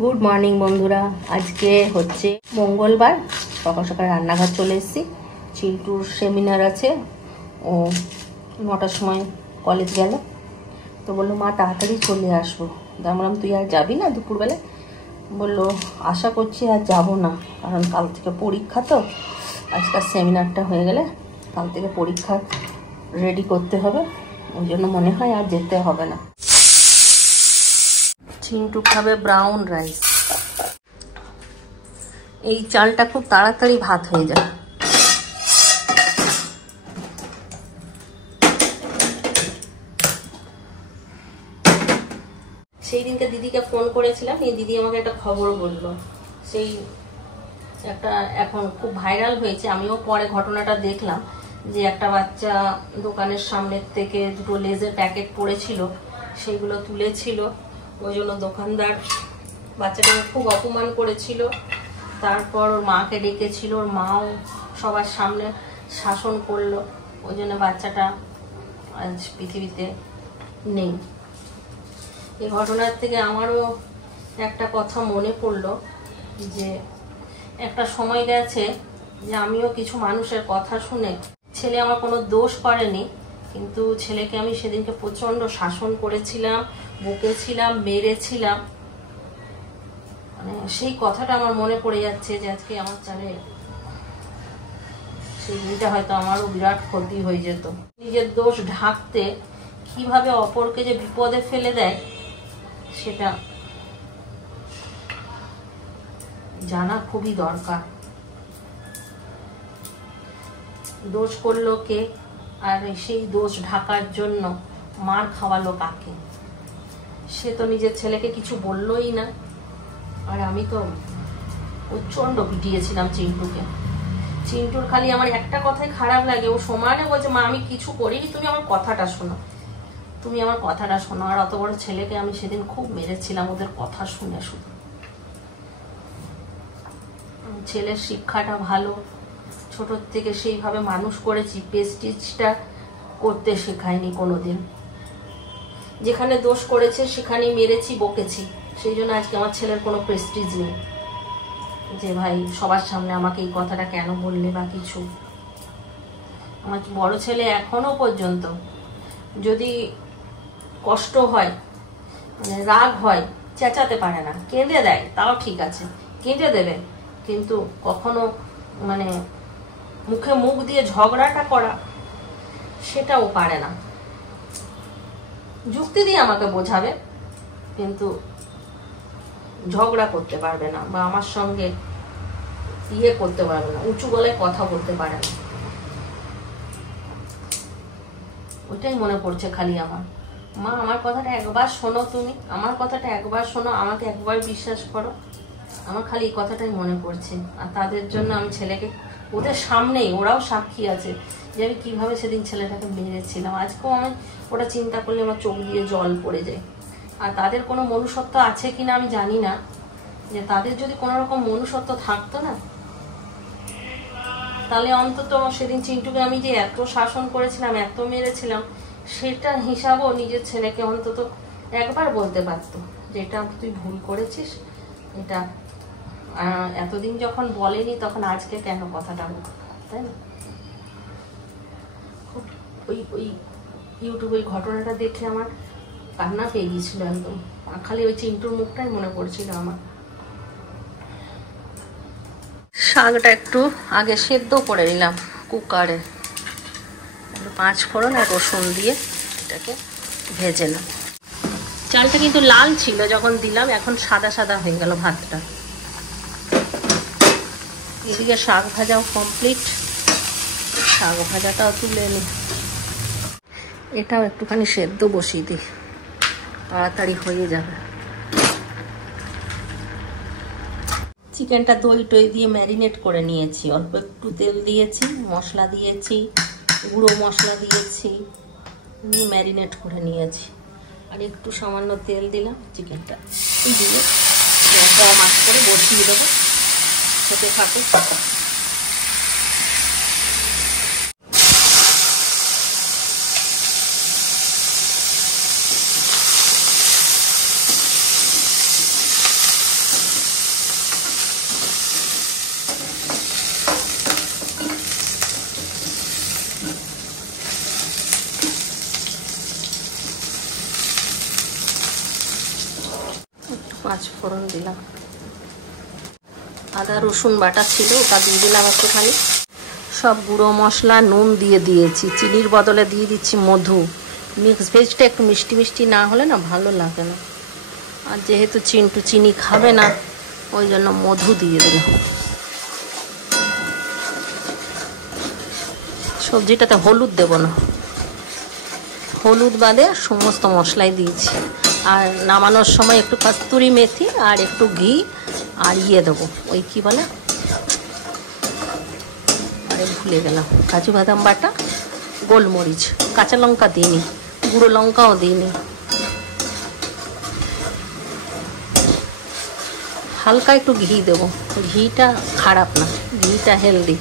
Good morning বন্ধুরা, আজকে হচ্ছে মঙ্গলবার। সকাল সকাল রান্নাঘর চলে এসেছি। চিন্টুর সেমিনার আছে, ও 9টার সময় কলেজ গেল, তো বললো মা তাড়াতাড়ি চলে আসবো। তাই বললাম তুই আর যাবি না দুপুরবেলা? বললো আশা করছি আর যাব না, কারণ কাল থেকে পরীক্ষা, তো আজকাল সেমিনারটা হয়ে গেলে কাল থেকে পরীক্ষা রেডি করতে হবে, ওই জন্য মনে হয় আর যেতে হবে না। চিন্টু খাবে ব্রাউন রাইস। এই চালটা খুব তাড়াতাড়ি ভাত হয়ে যায়। সেই দিনকে দিদিকে ফোন করেছিলাম, এই দিদি আমাকে একটা খবর বললো, সেই একটা এখন খুব ভাইরাল হয়েছে, আমিও পরে ঘটনাটা দেখলাম, যে একটা বাচ্চা দোকানের সামনের থেকে দুটো লেজের প্যাকেট পড়েছিল, সেইগুলো তুলেছিল, ওই জন্য দোকানদার বাচ্চাটাকে খুব অপমান করেছিল। তারপর ওর মাকে ডেকেছিল, ওর মাও সবার সামনে শাসন করলো, ওই জন্য বাচ্চাটা আজ পৃথিবীতে নেই। এই ঘটনার থেকে আমারও একটা কথা মনে পড়লো, যে একটা সময় গেছে যে আমিও কিছু মানুষের কথা শুনে, ছেলে আমার কোনো দোষ করেনি, কিন্তু ছেলেকে আমি সেদিনকে প্রচন্ড শাসন করেছিলাম, বকেছিলাম, মেরেছিলাম। মানে সেই কথাটা আমার মনে পড়ে যাচ্ছে, যে আজকে আমার চালে সেই দিনটা হয়তো আমারও বিরাট ক্ষতি হয়ে যেত। নিজের দোষ ঢাকতে কিভাবে অপরকে যে বিপদে ফেলে দেয়, সেটা জানা খুবই দরকার। দোষ করলো কে, আর সেই দোষ ঢাকার জন্য মার খাওয়ালো কাকে? সে তো নিজের ছেলেকে কিছু বললোই না, আর আমি তো প্রচন্ড পিটিয়েছিলাম চিন্টুকে। চিন্টুর খালি আমার একটা কথাই খারাপ লাগে, ও সমানে বলছে মা আমি কিছু করিনি, তুমি আমার কথাটা শোনো, তুমি আমার কথাটা শোনো। আর অত বড় ছেলেকে আমি সেদিন খুব মেরেছিলাম ওদের কথা শুনে। শুধু ছেলের শিক্ষাটা ভালো, ছোট থেকে সেইভাবে মানুষ করেছি, প্রেস্টিজটা করতে শেখায়নি কোনোদিন। যেখানে দোষ করেছে সেখানেই মেরেছি, বকেছি, সেই জন্য আজকে আমার ছেলের কোনো প্রেস্টিজ নেই, যে ভাই সবার সামনে আমাকে এই কথাটা কেন বললে বা কিছু। আমার বড় ছেলে এখনো পর্যন্ত যদি কষ্ট হয়, রাগ হয়, চেঁচাতে পারে না, কেঁদে দেয়, তাও ঠিক আছে, কেঁদে দেবে, কিন্তু কখনো মানে মুখে মুখ দিয়ে ঝগড়াটা করা সেটাও পারে না। যুক্তি দিয়ে আমাকে বোঝাবে, কিন্তু ঝগড়া করতে পারবে না, বা আমার সঙ্গে ইয়ে করতে পারবে না, উঁচু গলায় কথা বলতে পারে না। ওইটাই মনে পড়ছে খালি আমার, মা আমার কথাটা একবার শোনো, তুমি আমার কথাটা একবার শোনো, আমাকে একবার বিশ্বাস করো। আমার খালি এই কথাটাই মনে পড়ছে। আর তাদের জন্য আমি ছেলেকে, ওদের সামনেই, ওরাও সাক্ষী আছে যে আমি কিভাবে সেদিন ছেলেটাকে মেরেছিলাম। আজকেও আমি ওটা চিন্তা করলে আমার চোখ দিয়ে জল পড়ে যায়। আর তাদের কোনো মনুষ্যত্ব আছে কিনা আমি জানি না, যে তাদের যদি কোনো রকম মনুষ্যত্ব থাকতো না, তাহলে অন্তত সেদিন চিন্টুকে আমি যে এত শাসন করেছিলাম, এত মেরেছিলাম, সেটার হিসাবও নিজের ছেলেকে অন্তত একবার বলতে পারতো, যে এটা তুই ভুল করেছিস, এটা এতদিন যখন বলেনি তখন আজকে কেন কথাটা বল, তাই না? ওই ওই ইউটিউবে ঘটনাটা দেখে আমার কান্না পেয়ে গিয়েছিল একদম, খালি ওই চিন্টুর মুখটাই মনে পড়ছিল আমার। শাকটা একটু আগে সেদ্ধ করে নিলাম কুকারে, 5 ফোড়ন আর রসুন দিয়ে এটাকে ভেজে নেব। চালটা কিন্তু লাল ছিল যখন দিলাম, এখন সাদা সাদা হয়ে গেল ভাতটা। এদিকে শাক ভাজাও কমপ্লিট, শাক ভাজাটাও তুলে নিই। এটাও একটুখানি সেদ্ধ বসিয়ে দিই, তাড়াতাড়ি হয়ে যাবে। চিকেনটা দই টই দিয়ে ম্যারিনেট করে নিয়েছি, অল্প একটু তেল দিয়েছি, মশলা দিয়েছি, গুঁড়ো মশলা দিয়েছি, ম্যারিনেট করে নিয়েছি। আর একটু সামান্য তেল দিলাম, চিকেনটা দিয়ে কম আঁচ করে বসিয়ে দেবো, হতে থাকুক। পাঁচ ফোড়ন দিলাম, আদা রসুন বাটা ছিল ওটা দিয়ে দিলাম একটুখানি। সব গুঁড়ো মশলা নুন দিয়ে দিয়েছি, চিনির বদলে দিয়ে দিচ্ছি মধু। মিক্স ভেজটা একটু মিষ্টি মিষ্টি না হলে না ভালো লাগে না, আর যেহেতু চিন্টু চিনি খাবে না ওই জন্য মধু দিয়ে দিলাম। সবজিটাতে হলুদ দেব না, হলুদ বাদে সমস্ত মশলাই দিয়েছি। আর নামানোর সময় একটু কস্তুরি মেথি আর একটু ঘি আর দেবো ওই কী বলে, আরে ভুলে গেলাম, কাজু বাদাম বাটা, গোলমরিচ, কাঁচা লঙ্কা দিইনি, গুঁড়ো লঙ্কাও দিইনি, হালকা একটু ঘি দেবো, ঘিটা খারাপ না, ঘিটা হেলদি।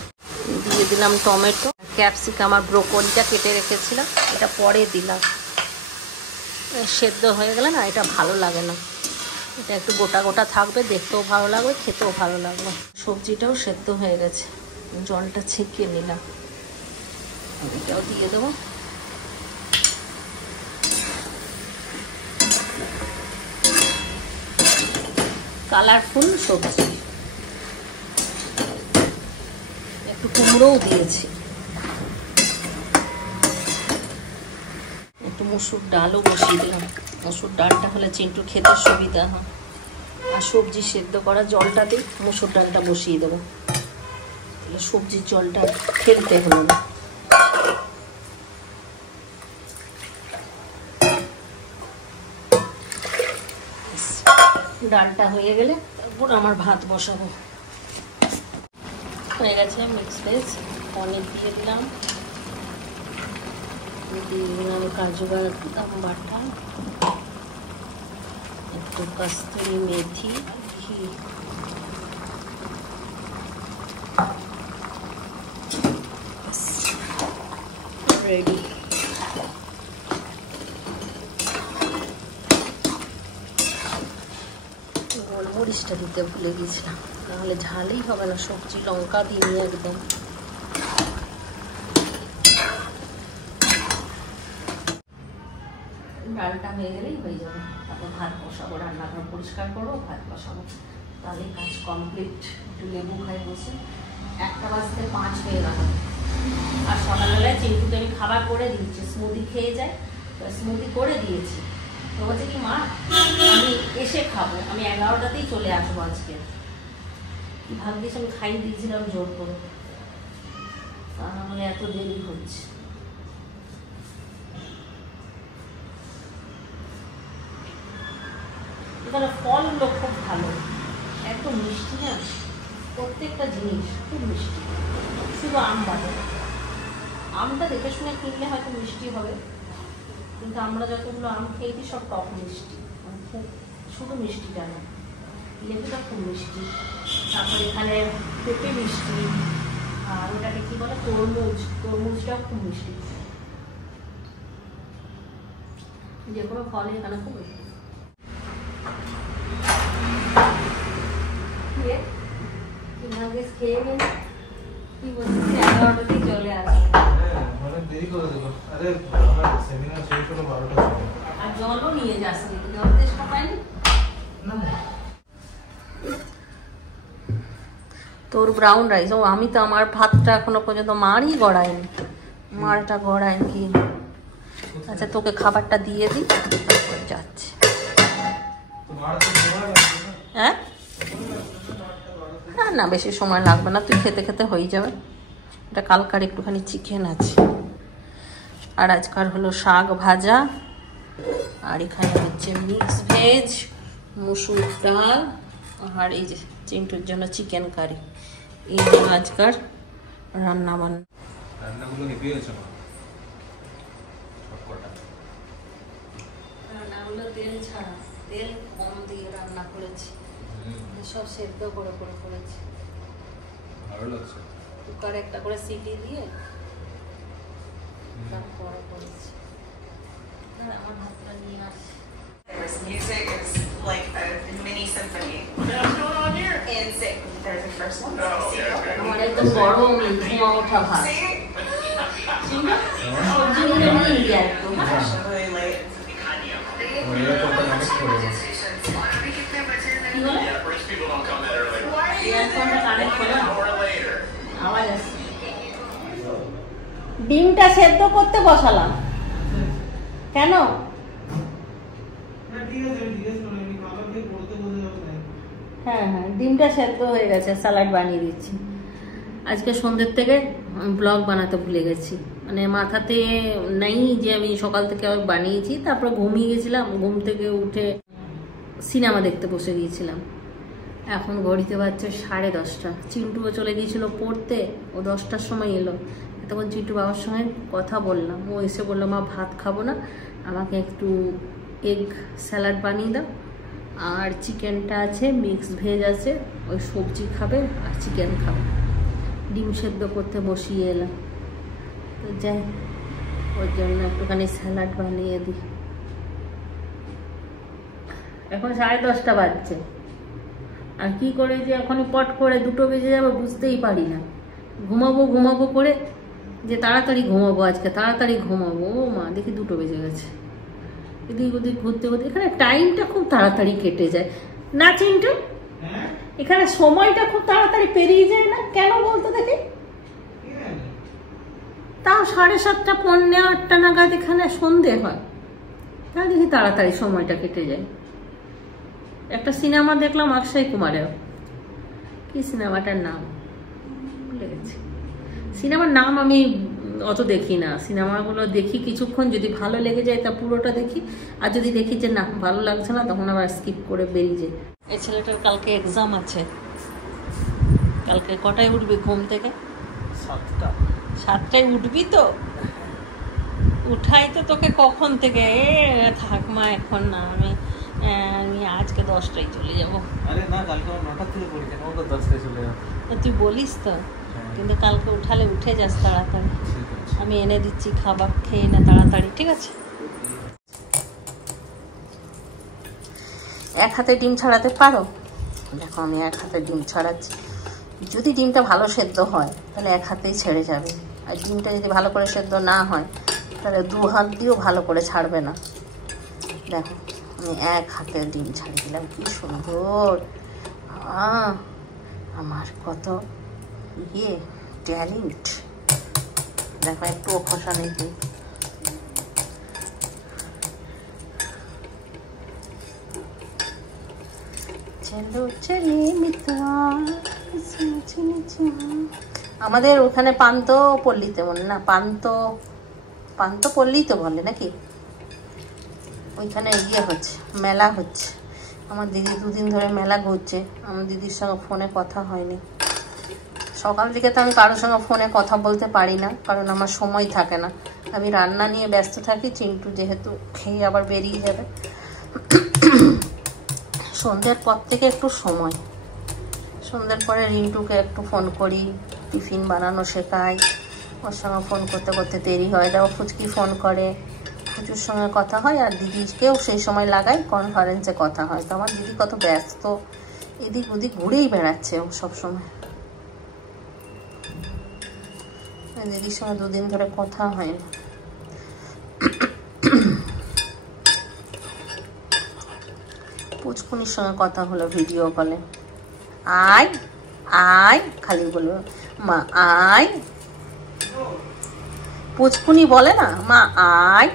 দিয়ে দিলাম টমেটো, ক্যাপসিকাম আর ব্রোকলিটা কেটে রেখেছিলাম, এটা পরে দিলাম। সেদ্ধ হয়ে গেলে না এটা ভালো লাগে না, এটা একটু গোটা গোটা থাকবে, দেখতেও ভালো লাগবে, খেতেও ভালো লাগবে। সবজিটাও সেদ্ধ হয়ে গেছে, জলটা ছেঁকিয়ে নিলাম, এটাও দিয়ে দেবো। কালারফুল সবজি, একটু কুমড়োও দিয়েছি, একটু মসুর ডালও বসিয়ে দিলাম। মসুর ডালটা হলে চিন্টু খেতে সুবিধা হয়। আর সবজি সেদ্ধ করা জলটা দিই, মসুর ডালটা বসিয়ে দেবো, তাহলে সবজির জলটা ফেলতে হলো না। ডালটা হয়ে গেলে তারপর আমার ভাত বসাবো। হয়ে গেছে মিক্স ভেজ, পনির দিয়ে দিলাম, দিয়ে দিলাম কাজু বাদাম বাটা, একটু কস্তুরি মেথি, ঘি, রেডি। গোলমরিচটা দিতে ভুলে গেছিলাম, নাহলে ঝালই হবে না, সবজি লঙ্কা দিইনি একদম। ডালটা হয়ে গেলেই হয়ে যাবে, তারপর ভাত বসাবো, রান্নাঘর পরিষ্কার করবো, ভাত বসাবো, তাহলে কাজ কমপ্লিট। একটু লেবু খাই বসে, 1:05 হয়ে গেল। আর সকালবেলায় চিন্টুকে আমি খাবার করে দিয়েছি, স্মুদি খেয়ে যায়, স্মুদি করে দিয়েছি। তো বলছে কি মা আমি এসে খাবো, আমি 11টাতেই চলে আসবো আজকে। ভাগ্যিস আমি খাইয়ে দিয়েছিলাম জোর করে, তা নাহলে এত দেরি হচ্ছে। এখানে ফলগুলো খুব ভালো, এত মিষ্টি না, প্রত্যেকটা জিনিস খুব মিষ্টি, শুধু আম বাদে। আমটা দেখে শুনে কিনলে হয়তো মিষ্টি হবে, কিন্তু আমরা যতগুলো আম খেয়েছি সব টক মিষ্টি, খুব শুধু মিষ্টিটা না, লেবুটা খুব মিষ্টি, তারপরে এখানে পেঁপে মিষ্টি, আর ওটাকে কী বলে তরমুজ, তরমুজটাও খুব মিষ্টি। যে কোনো ফলে এখানে খুব মিষ্টি। খেয়ে নিন, কি বলছিস 11টাতেই চলে আসবে, দেরি করে দেবো। আরে সেমিনার শেষ হলো 12টা। আর জলও নিয়ে যাস, জল তেষ্টা পাইনি না। তোর ব্রাউন রাইস, ও আমি তো আমার ভাতটা এখনো পর্যন্ত মারই গড়ায়নি, মারটা গড়ায় কি। আচ্ছা তোকে খাবারটা দিয়ে দিই, তারপর যাচ্ছে। হ্যাঁ না না বেশি সময় লাগবে না, তুই খেতে খেতে হয়ে যাবে। এটা কালকার একটুখানি চিকেন আছে, আর আজকাল হলো শাক ভাজা, আর এখানে হচ্ছে মিক্স ভেজ, মুসুর ডাল, আর এই যে চিন্টুর জন্য চিকেন কারি। এই হলো আজকাল রান্না বান্না। রান্নাগুলো হেভি হয়েছে, রান্নাগুলো তেল ছাড়া, তেল কম দিয়ে রান্না করেছি, সব সেদ্ধ করে করে করেছি, ভালো লাগছে। কুকারে একটা করে সিটি দিয়ে তারপরে করেছি। আমার ভাতটা নিয়ে আসি। Music is like a mini symphony. What's going on here? In sync. There's the first one. Oh, okay. আমার একদম গরম ধোঁয়া ওঠা ভাত। সবজিগুলো নিয়ে গিয়ে একটু। Really late. It's behind you. ইয়ারফোনটা কানেক্ট করো না, আওয়াজ আসছে। ডিমটা সেদ্ধ করতে বসালাম। কেন? হ্যাঁ হ্যাঁ, ডিমটা সেদ্ধ হয়ে গেছে, স্যালাড বানিয়ে দিচ্ছি। আজকে সন্ধ্যের থেকে ব্লগ বানাতে ভুলে গেছি, মানে মাথাতে নেই যে আমি সকাল থেকে আবার বানিয়েছি। তারপর ঘুমিয়ে গেছিলাম, ঘুম থেকে উঠে সিনেমা দেখতে বসে গিয়েছিলাম। এখন ঘড়িতে বাজছে 10:30। চিন্টুও চলে গিয়েছিল পড়তে, ও 10টার সময় এলো। তখন চিন্টু বাবার সঙ্গে কথা বললাম, ও এসে বললো মা ভাত খাবো না, আমাকে একটু এগ স্যালাড বানিয়ে দাও, আর চিকেনটা আছে, মিক্স ভেজ আছে, ওই সবজি খাবে আর চিকেন খাবে। ডিম সেদ্ধ করতে বসিয়ে এলাম, তো যাই ওর জন্য একটুখানি স্যালাড বানিয়ে দিই। এখন 10:30 বাজছে, আর কি করে যে এখনই পট করে 2টো বেজে যাবে বুঝতেই পারি না। ঘুমাবো করে যে তাড়াতাড়ি ঘুমাবো, আজকে তাড়াতাড়ি ঘুমাবো, ও মা দেখি 2টো বেজে গেছে। এদিক ওদিক ঘুরতে ঘুরতে এখানে টাইমটা খুব তাড়াতাড়ি কেটে যায় না চিন্টু? এখানে সময়টা খুব তাড়াতাড়ি পেরিয়ে যায় না কেন বলতো দেখি? তাও 7:30 পৌনে 8টা নাগাদ এখানে সন্ধে হয়, তা দেখি তাড়াতাড়ি সময়টা কেটে যায়। একটা সিনেমা দেখলাম অক্ষয় কুমারের, কি সিনেমাটার নাম ভুলে গেছি। সিনেমার নাম আমি অত দেখি না, সিনেমাগুলো দেখি কিছুক্ষণ, যদি ভালো লেগে যায় তা পুরোটা দেখি, আর যদি দেখি যে না ভালো লাগছে না তখন আবার স্কিপ করে বেরিয়ে যাই। এই ছেলেটার কালকে এক্সাম আছে। কালকে কটায় উঠবি ঘুম থেকে? 7টায় উঠবি তো? উঠাই তো তোকে কখন থেকে, থাক মা এখন না, আমি আজকে 10টায় চলে যাবো। আরে না, কালকে 9টা থেকে পরীক্ষা, কেমন তো 10টায় চলে যাবো? তুই বলিস তো, কিন্তু কালকে উঠালে উঠে যাস তাড়াতাড়ি। আমি এনে দিচ্ছি খাবার, খেয়ে নে তাড়াতাড়ি, ঠিক আছে? এক হাতে ডিম ছাড়াতে পারো? দেখো আমি এক হাতে ডিম ছাড়াচ্ছি। যদি ডিমটা ভালো সেদ্ধ হয় তাহলে এক হাতেই ছেড়ে যাবে, আর ডিমটা যদি ভালো করে সেদ্ধ না হয় তাহলে 2 হাত দিয়েও ভালো করে ছাড়বে না। দেখো আমি এক হাতে ডিম ছাড়িয়ে দিলাম, কি সুন্দর। আমার কত ট্যালেন্ট দেখো, একটুও খসা নেই। আমাদের ওখানে পান্ত পল্লীতে মনে না, পান্ত পল্লী তো বলে নাকি, ওইখানে হচ্ছে মেলা হচ্ছে। আমার দিদি 2 দিন ধরে মেলা ঘুরছে, আমার দিদির সঙ্গে ফোনে কথা হয়নি। সকাল থেকে তো আমি কারোর সঙ্গে ফোনে কথা বলতে পারি না, কারণ আমার সময় থাকে না, আমি রান্না নিয়ে ব্যস্ত থাকি। চিন্টু যেহেতু খেয়ে আবার বেরিয়ে যাবে, সন্ধ্যের পর থেকে একটু সময়। সন্ধ্যের পরে রিন্টুকে একটু ফোন করি, টিফিন বানানো শেখাই, ওর সঙ্গে ফোন করতে করতে দেরি হয়। দেখো ফুচকি ফোন করে, ফুচুর সঙ্গে কথা হয়, আর দিদিকেও সেই সময় লাগাই, কনফারেন্সে কথা হয়। তো আমার দিদি কত ব্যস্ত, এদিক ওদিক ঘুরেই বেড়াচ্ছে ও সবসময়। দিদির সঙ্গে 2 দিন ধরে কথা হয় না। পুচকুনির সঙ্গে কথা হলো ভিডিও কলে, আয় আয় খালি বলবো মা আয়, পুচকুনি বলে না মা আয়।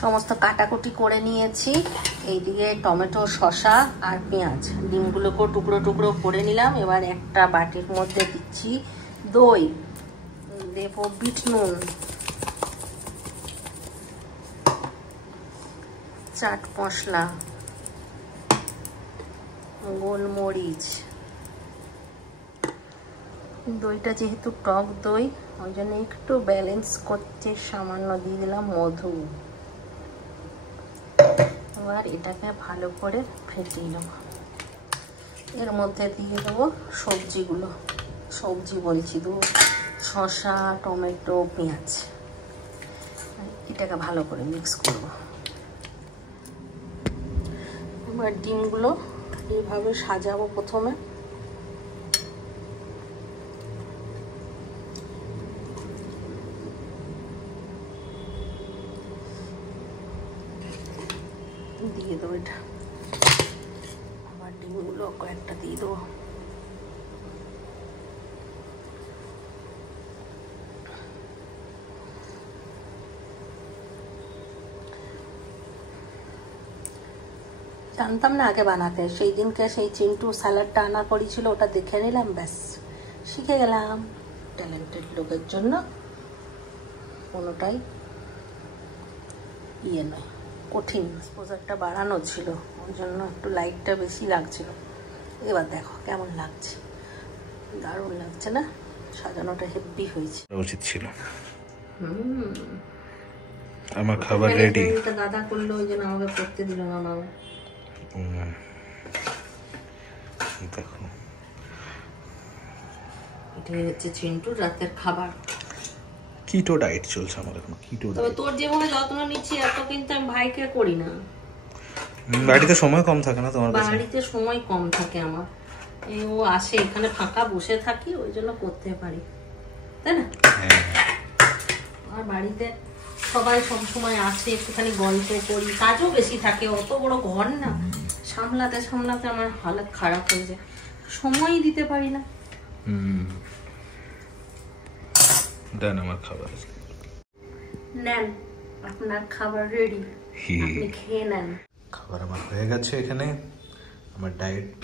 সমস্ত কাটাকুটি করে নিয়েছি, এইদিকে টমেটো, শসা আর পেঁয়াজ, ডিমগুলোকেও টুকরো টুকরো করে নিলাম। এবার একটা বাটির মধ্যে দিচ্ছি দই, দেব বিট নুন, চাট মশলা, গোলমরিচ। দইটা যেহেতু টক দই, ওই জন্য একটু ব্যালেন্স করতে সামান্য দিয়ে দিলাম মধু। এবার এটাকে ভালো করে ফেটিয়ে নেব। এর মধ্যে দিয়ে দেবো সবজিগুলো, সবজি বলছি শসা, টমেটো, পেঁয়াজ। এটাকে ভালো করে মিক্স করব। এবার ডিমগুলো এইভাবে সাজাবো প্রথমে। দিয়ে দেবো এটা, আবার আর ডিমগুলো কয়েকটা দিয়ে দেবো। জানতাম না আগে বানাতে, সেই দিনকে সেই চিন্টু স্যালাডটা আনা করেছিল, ওটা দেখে নিলাম, ব্যাস শিখে গেলাম। ট্যালেন্টেড লোকের জন্য কোনোটাই ইয়ে নয়, কঠিন। এক্সপোজারটা বাড়ানো ছিল, ওই জন্য একটু লাইটটা বেশি লাগছিল। এবার দেখো কেমন লাগছে, দারুণ লাগছে না? সাজানোটা হেভি হয়েছে। উচিত ছিল। আমার খাবার রেডি। দাদা করলো, ওই জন্য আমাকে করতে দিল না বাবা। দেখো এটাই হচ্ছে চিন্টুর রাতের খাবার। কিটো ডায়েট চলছে আমার এখন, কিটো তবে ডায়েট। তোর যেভাবে যত্ন নিচ্ছি এত কিন্তু আমি ভাইকে করি না। বাড়িতে সময় কম থাকে না তোমার কাছে? বাড়িতে সময় কম থাকে আমার, এই ও আসে এখানে ফাঁকা বসে থাকি, ওই জন্য করতে পারি, তাই না? আর বাড়িতে সবাই সব সময় আসে, একটুখানি গল্প করি, কাজও বেশি থাকে, অত বড় ঘর না, সামলাতে সামলাতে আমার হালত খারাপ হয়ে যায়, সময়ই দিতে পারি না। দেন আমার খাবার। নেন আপনার খাবার রেডি, আপনি খেয়ে নেন। খাবার আমার হয়ে গেছে এখানে, আমার ডায়েট।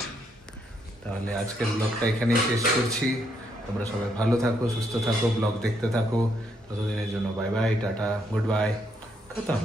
তাহলে আজকের ব্লগটা এখানেই শেষ করছি। তোমরা সবাই ভালো থাকো, সুস্থ থাকো, ব্লগ দেখতে থাকো। ততদিনের জন্য bye bye, tata, good bye, খতম।